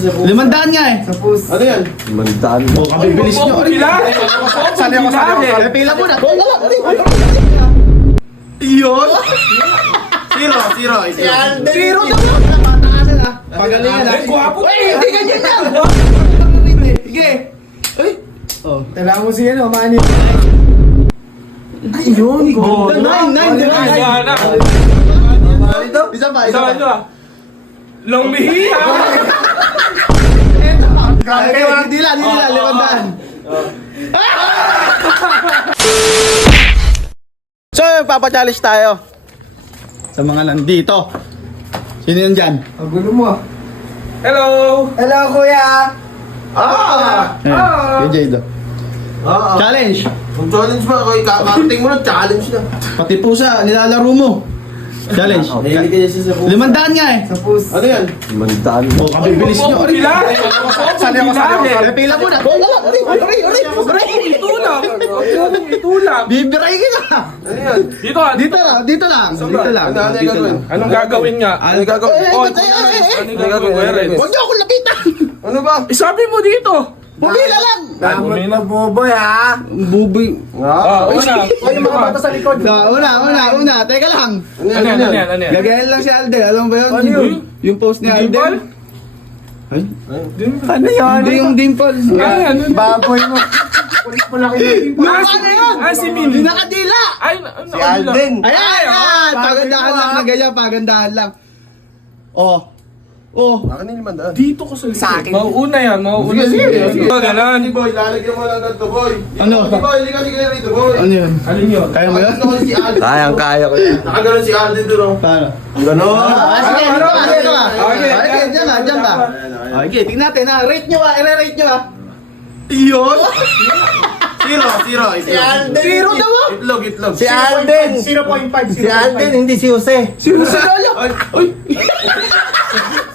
500 nga eh. Ano yan? Mandaan. Oh, kabibilis nyo. Pila? Sali ako. Pila muna. Yun? Zero. Zero na lang. Pataasan ah. Pagalingan ah. Ay, guwapo. Ay, hindi ganyan yan. Sige. Ay. Oh. Tala mo si ano, Manny. Ayun. Nine. Sana. Isa pa. Long Mejia. Dila. 500. So, papachallenge tayo sa mga nandito. Sino yan dyan? Ang gulo mo. Hello. Hello, kuya. Kay Jado. Challenge. Ang challenge ba? Kaya kakarating mo na, challenge na. Pati pusa, nilalaro mo. Challenge. Nahilig ka siya sa 500 nga eh. Sa pus. Ano yan? Mandaan. Oh, kabibilis nyo. Pila? Sali ako. Pila muna. Aray. Itulang. Bibiray kita. Ano yan? Dito. Dito lang. Ano yung gagawin? Anong gagawin nga? Ano gagawin? Anong gagawin? Huwag niyo akong lapitan. Ano ba? Isabi mo dito. Pumila lang. Damot na boboy, ha? Buboy. Una. Ay, yung mga bata sa likod. Una. Teka lang. Ano yan? Gagayan lang si Alden. Alam mo ba yun? Ano yun? Yung post ni Dimple? Alden. Ay? Ano yun? Hindi yung dimple. Baboy mo. Kulit mo lang yung Ano yun? Si Hindi Min. nakadila. Ay, Si Alden. Ayan. Pagandahan lang na ganyan. Pagandahan lang. Oh. Akin yung 500. Dito ko sa likod. Sa akin. Mauuna yan. Sige. Ganun. Boy, lalagyan mo lang ganito, boy. Ano? Boy, hindi ka rito, boy. Ano yun? Alin yun? Kaya mo yun? Nakaganon si Alden. Kaya ko yan. Nakaganon si Alden doon, oh. Paano? Ganon. Sige, dito ka. Okay. Okay, dyan ka. Okay, tingnan natin ha. Rate nyo ha. I-rate nyo ha. Yun. Zero. Si Alden. Zero daw ah. Itlog. Si Alden. 0.5. Si Alden, hindi si Jose. Sino si Lolo?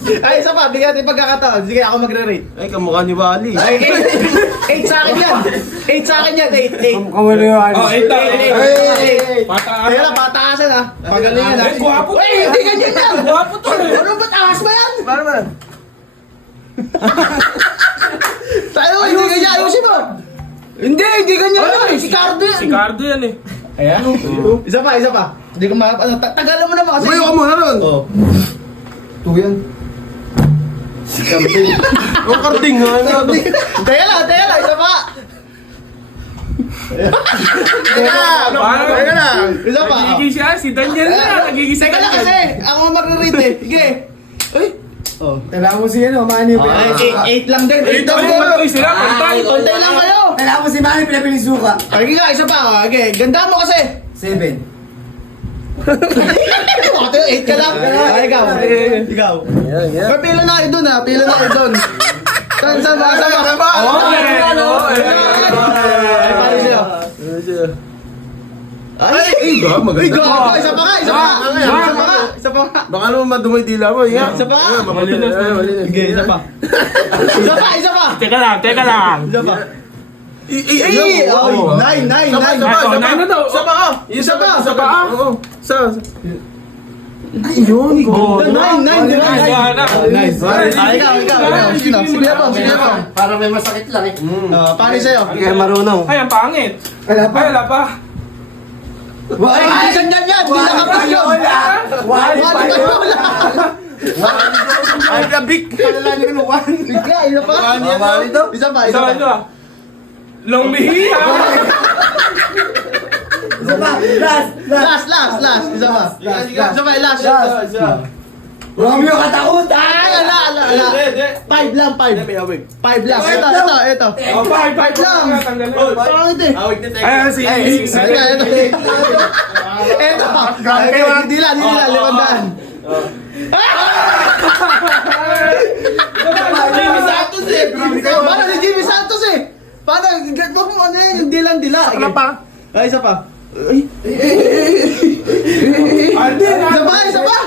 Ay, isa pa. Bigyan natin pagkakataon. Sige, ako magre-rate. Ay, kamukha ni Wally. Ay, 8 sa akin yan. 8 sa akin yan. 8. Kamuli yung ano. Oh, ito. Pataas. Kaya lang, pataasan ha. Pagalingan ha. Ay, guwapo to. Ay, hindi ganyan yan. Guwapo to. Ano ba't ahas ba yan? Paano ba? Tayo, hindi ganyan. Ayusin mo. Hindi ganyan yan. Si Cardo yan. Si Cardo yan eh. Ayan. Isa pa. Hindi ko ma... Tagalan mo naman kasi. Boy, ako muna nun. Oh. 2 yan. Ang karding, ha? Teka lang. Isa pa. Teka lang. Isa pa. Nagiging siya. Si Daniel na. Nagiging si Teka lang Daniel. kasi. Ako magre-rate eh. Sige. Ay. Oh. Tala mo si ano, Manny. Ay, 8 lang din. 8 lang din. Pantay sila. Pantay. Tontay lang kayo. Tala mo si Manny, pinapinisuka. Sige nga, isa pa. Okay, ganda mo kasi. 7. Bakit 8 ka lang? Ay, ikaw. Pero pila na kayo dun ha. Pila na kayo dun. Saan ba? Ay, paano sila? Ay, Maganda. Isa pa nga. Baka naman madumi dila mo, ha? Isa pa. Malinis. Sige, isa pa. Isa pa. Teka lang. Isa pa. Ay, Nine. Isa pa. Oo. Ayun, Nine, di ba? Sana. Nice. Ikaw. Sige po. Para may masakit lang eh. Paano sa'yo? Kaya marunong. Ay, ang pangit. Wala pa. Ay, wala pa. Ay, ganyan yan. Di nakapag yun. Ay, kabik. Kalalanin ko 1. Bigla, isa pa. Isa pa. Isa pa. Long Mejia. Isa pa. Last. Isa pa. Last. Romeo katakot. Ay, ala. 5 lang. 5 lang. Ito. Oh, five lang. Pangit eh. Ay, si... Ito pa. Dila. 500. Jimmy Santos eh. Paano si Jimmy Santos eh? Paano? Huwag mo ano yan, yung dilan-dila. Sakla pa. Ay, isa pa. Isa pa.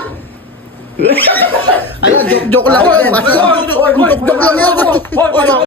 Ayun, joke lang. Joke lang yan.